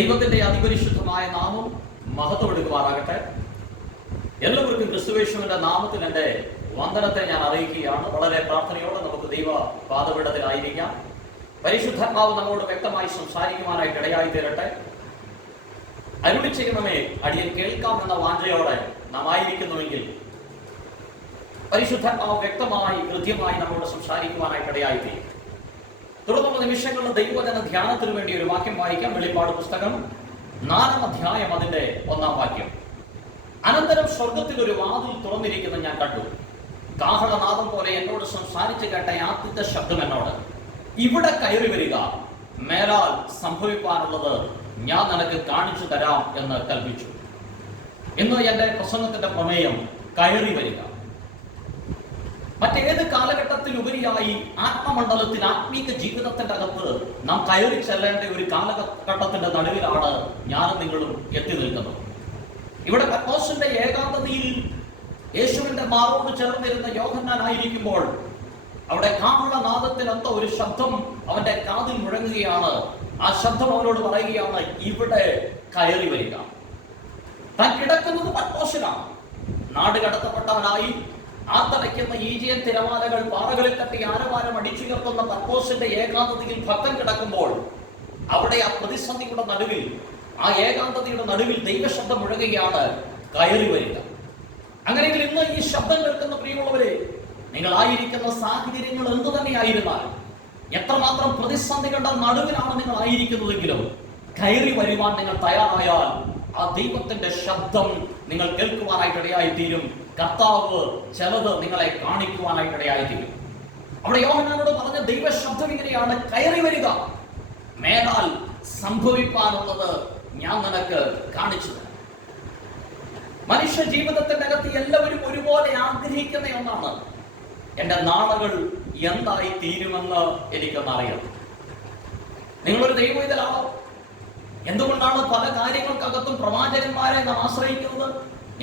ദൈവത്തിന്റെ അതിപരിശുദ്ധമായ നാമം മഹത്വമെടുക്കുമാറാകട്ടെ. എല്ലാവർക്കും ക്രിസ്തുവേശുവിന്റെ നാമത്തിൽ എൻ്റെ വന്ദനത്തെ ഞാൻ അറിയിക്കുകയാണ്. വളരെ പ്രാർത്ഥനയോടെ നമുക്ക് ദൈവ പാദപീഠത്തിലായിരിക്കാം. പരിശുദ്ധാത്മാവ് നമ്മോട് വ്യക്തമായി സംസാരിക്കുവാനായിട്ട് ഇടയായി തീരട്ടെ. അരുളി ചെയ്യണമേ, അടിയൻ കേൾക്കാം എന്ന വാഞ്ചയോടെ നാം ആയിരിക്കുന്നുവെങ്കിൽ പരിശുദ്ധാത്മാവ് വ്യക്തമായി കൃത്യമായി നമ്മോട് സംസാരിക്കുവാനായിട്ട് ഇടയായി തീരും. തുടർന്നുള്ള നിമിഷങ്ങളിൽ ദൈവജന ധ്യാനത്തിനു വേണ്ടി ഒരു വാക്യം വായിക്കാം. വെളിപ്പാട് പുസ്തകം 4-ാം അധ്യായം അതിന്റെ 1-ാം വാക്യം. അനന്തരം സ്വർഗത്തിൽ ഒരു വാതിൽ തുറന്നിരിക്കുന്നത് ഞാൻ കണ്ടു. കാഹളനാദം പോലെ എന്നോട് സംസാരിച്ചു കേട്ട ആദ്യത്തെ ശബ്ദം എന്നോട്, ഇവിടെ കയറി വരിക, മേലാൽ സംഭവിക്കാനുള്ളത് ഞാൻ നിനക്ക് കാണിച്ചു തരാം എന്ന് കൽപ്പിച്ചു. ഇന്ന് എന്റെ പ്രസംഗത്തിന്റെ പ്രമേയം കയറി വരിക. മറ്റേത് കാലഘട്ടത്തിൽ ഉപരിയായി ആത്മമണ്ഡലത്തിൽ ആത്മീക ജീവിതത്തിന്റെ അകത്ത് നാം കയറി ചെല്ലേണ്ട ഒരു കാലഘട്ടത്തിന്റെ നടുവിലാണ് ഞാനും നിങ്ങളും എത്തി നിൽക്കുന്നത്. ഇവിടെ പത്മോസിന്റെ ഏകാന്തതയിൽ യേശുവിന്റെ മാറോട് ചേർന്നിരുന്ന യോഹന്നാനായിരിക്കുമ്പോൾ അവിടെ കാഹളനാദത്തിനൊത്ത ഒരു ശബ്ദം അവന്റെ കാതിൽ മുഴങ്ങുകയാണ്. ആ ശബ്ദം അവനോട് പറയുകയാണ്, ഇവിടെ കയറി വരിക. താൻ കിടക്കുന്നത് പത്മോസിലാണ്. നാട് കടത്തപ്പെട്ടവനായി ആർത്തടയ്ക്കുന്ന ഈജിയൻ തിരമാലകൾ പാറകളിൽ തട്ടി ആരവാരം അടിച്ചുയർത്തുന്ന പത്മോസിന്റെ ഏകാന്തതയിൽ ഭക്തൻ കിടക്കുമ്പോൾ അവിടെ ആ പ്രതിസന്ധിയുടെ നടുവിൽ, ആ ഏകാന്തതയുടെ നടുവിൽ ദൈവശബ്ദം മുഴങ്ങുകയാണ്, കയറി വരിക. അങ്ങനെയെങ്കിൽ ഇന്ന് ഈ ശബ്ദം കേൾക്കുന്ന പ്രിയമുള്ളവരെ, നിങ്ങളായിരിക്കുന്ന സാഹചര്യങ്ങൾ എന്തു തന്നെയായിരുന്നാലും, എത്രമാത്രം പ്രതിസന്ധികളുടെ നടുവിലാണ് നിങ്ങൾ ആയിരിക്കുന്നതെങ്കിലും കയറി വരുവാൻ നിങ്ങൾ തയ്യാറായാൽ ആ ദൈവത്തിന്റെ ശബ്ദം നിങ്ങൾ കേൾക്കുവാനായിട്ട് ഇടയായി തീരും. കർത്താവ് ചിലത് നിങ്ങളെ കാണിക്കുവാനായിട്ട് ഇടയായി തീരും. അവിടെ യോഹന്നാനോട് പറഞ്ഞ ദൈവശബ്ദം ഇങ്ങനെയാണ്, കയറി വരിക, മേലാൽ സംഭവിക്കാനുള്ളത് ഞാൻ നിനക്ക് കാണിച്ചു തരാം. മനുഷ്യ ജീവിതത്തിന്റെ അകത്ത് എല്ലാവരും ഒരുപോലെ ആഗ്രഹിക്കുന്ന ഒന്നാണ്, എന്റെ നാളുകൾ എന്തായി തീരുമെന്ന് എനിക്കൊന്നറിയാം. നിങ്ങളൊരു ദൈവവിധലാണോ? എന്തുകൊണ്ടാണ് പല കാര്യങ്ങൾക്കകത്തും പ്രവാചകന്മാരെ നാം ആശ്രയിക്കുന്നത്?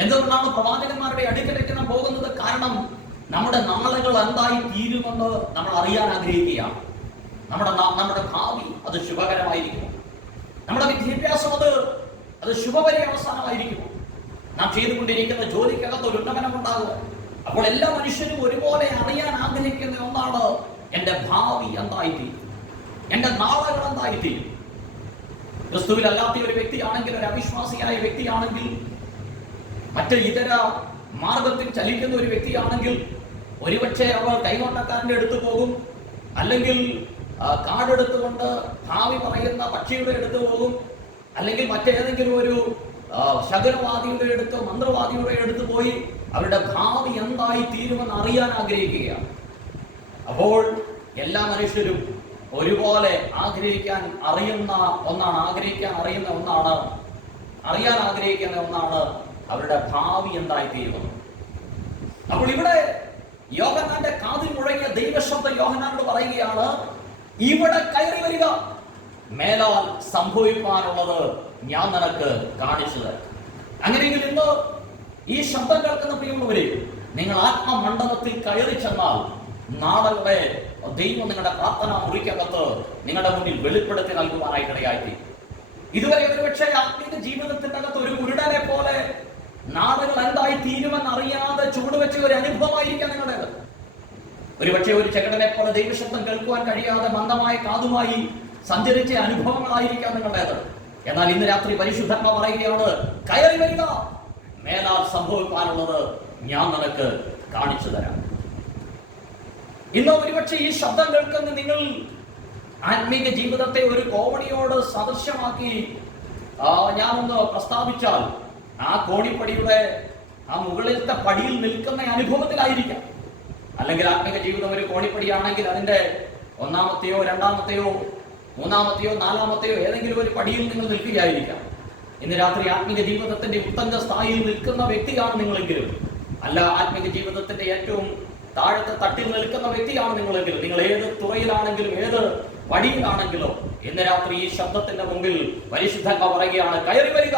എന്തുകൊണ്ടാണ് പ്രവാചകന്മാരുടെ അടുക്കലേക്ക് നാം പോകുന്നത്? കാരണം നമ്മുടെ നാളുകൾ എന്തായി തീരുമെന്ന് നമ്മൾ അറിയാൻ ആഗ്രഹിക്കുകയാണ്. നമ്മുടെ ഭാവി അത് ശുഭകരമായിരിക്കുമോ? നമ്മുടെ വിദ്യാഭ്യാസം അത് ശുഭപര്യവസാനമായിരിക്കുമോ? നാം ചെയ്തുകൊണ്ടിരിക്കുന്ന ജോലിക്കകത്ത് ഒരു ഉന്നമനം ഉണ്ടാകുക. അപ്പോൾ എല്ലാ മനുഷ്യരും ഒരുപോലെ അറിയാൻ ആഗ്രഹിക്കുന്ന ഒന്നാണ്, എന്റെ ഭാവി എന്തായിത്തീരും, എന്റെ നാളുകൾ എന്തായിത്തീരും. ക്രിസ്തുവിലല്ലാത്ത ഒരു വ്യക്തിയാണെങ്കിൽ, ഒരു അവിശ്വാസിയായ വ്യക്തിയാണെങ്കിൽ, മറ്റ് ഇതര മാർഗത്തിൽ ചലിക്കുന്ന ഒരു വ്യക്തിയാണെങ്കിൽ ഒരുപക്ഷെ അവർ കൈകൊണ്ടക്കാരൻ്റെ അടുത്ത് പോകും, അല്ലെങ്കിൽ കാടെടുത്തുകൊണ്ട് ഭാവി പറയുന്ന പക്ഷിയുടെ അടുത്ത് പോകും, അല്ലെങ്കിൽ മറ്റേതെങ്കിലും ഒരു ശകുനവാദിയുടെ അടുത്ത്, മന്ത്രവാദിയുടെ അടുത്ത് പോയി അവരുടെ ഭാവി എന്തായി തീരുമെന്ന് അറിയാൻ ആഗ്രഹിക്കുകയാണ്. അപ്പോൾ എല്ലാ മനുഷ്യരും ഒരുപോലെ ആഗ്രഹിക്കാൻ അറിയുന്ന ഒന്നാണ്, അറിയാൻ ആഗ്രഹിക്കുന്ന ഒന്നാണ് അവരുടെ ഭാവി എന്തായി തീരുന്നത്. അപ്പോൾ ഇവിടെ യോഹന്നാന്റെ കാതിൽ മുഴങ്ങിയ ദൈവശബ്ദം യോഹന്നാനോട് പറയുകയാണ്, ഇവിടെ കയറി വരിക, മേലാൽ സംഭവിക്കാനുള്ളത് ഞാൻ നിനക്ക് കാണിച്ചു തരാം. അങ്ങനെയെങ്കിൽ ഇന്ന് ഈ ശബ്ദം കേൾക്കുന്ന പ്രിയമുള്ളവരെ, നിങ്ങൾ ആത്മമണ്ഡലത്തിൽ കയറി ചെന്നാൽ നാളുകളെ ദൈവം നിങ്ങളുടെ പ്രാർത്ഥന മുറിക്കകത്ത് നിങ്ങളുടെ മുന്നിൽ വെളിപ്പെടുത്തി നൽകുവാനായിട്ട് ഇടയായി. ഇതുവരെ ഒരുപക്ഷെ ആത്മീയ ജീവിതത്തിന്റെ അകത്ത് ഒരു കുരുടനെ പോലെ നാളുകൾ എന്തായി തീരുമെന്ന് അറിയാതെ ചുവടുവെച്ച ഒരു അനുഭവമായിരിക്കാം നിങ്ങളുടേത്. ഒരുപക്ഷെ ഒരു ചെകടനെ പോലെ ദൈവശബ്ദം കേൾക്കുവാൻ കഴിയാതെ മന്ദമായ കാതുമായി സഞ്ചരിച്ച അനുഭവങ്ങളായിരിക്കാം നിങ്ങളുടേത്. എന്നാൽ ഇന്ന് രാത്രി പരിശുദ്ധാത്മാവ് പറയുകയാണ്, കയറി വരിക, മേലാൽ സംഭവിക്കാനുള്ളത് ഞാൻ നിനക്ക് കാണിച്ചു തരാം. ഇന്ന് ഒരുപക്ഷെ ഈ ശബ്ദം കേൾക്കുന്ന നിങ്ങൾ ആത്മീക ജീവിതത്തെ ഒരു കോവണിയോട് സദൃശ്യമാക്കി ഞാനൊന്ന് പ്രസ്താവിച്ചാൽ, ആ കോണിപ്പടിയുടെ ആ മുകളിലത്തെ പടിയിൽ നിൽക്കുന്ന അനുഭവത്തിലായിരിക്കാം. അല്ലെങ്കിൽ ആത്മീക ജീവിതം ഒരു കോണിപ്പടിയാണെങ്കിൽ അതിന്റെ 1-ാമത്തെയോ 2-ാമത്തെയോ 3-ാമത്തെയോ 4-ാമത്തെയോ ഏതെങ്കിലും ഒരു പടിയിൽ നിങ്ങൾ നിൽക്കുകയായിരിക്കാം. ഇന്ന് രാത്രി ആത്മീക ജീവിതത്തിന്റെ ഉത്തംഗ സ്ഥായിയിൽ നിൽക്കുന്ന വ്യക്തിയാണ് നിങ്ങളെങ്കിലും, അല്ല ആത്മീക ജീവിതത്തിന്റെ ഏറ്റവും താഴത്തെ തട്ടിൽ നിൽക്കുന്ന വ്യക്തിയാണ് നിങ്ങളെങ്കിലും, നിങ്ങൾ ഏത് തുറയിലാണെങ്കിലും ഏത് വടിയിലാണെങ്കിലോ ഇന്ന് രാത്രി ഈ ശബ്ദത്തിന്റെ മുമ്പിൽ പരിശുദ്ധാത്മാവ് പറയുകയാണ്, കയറി വരിക,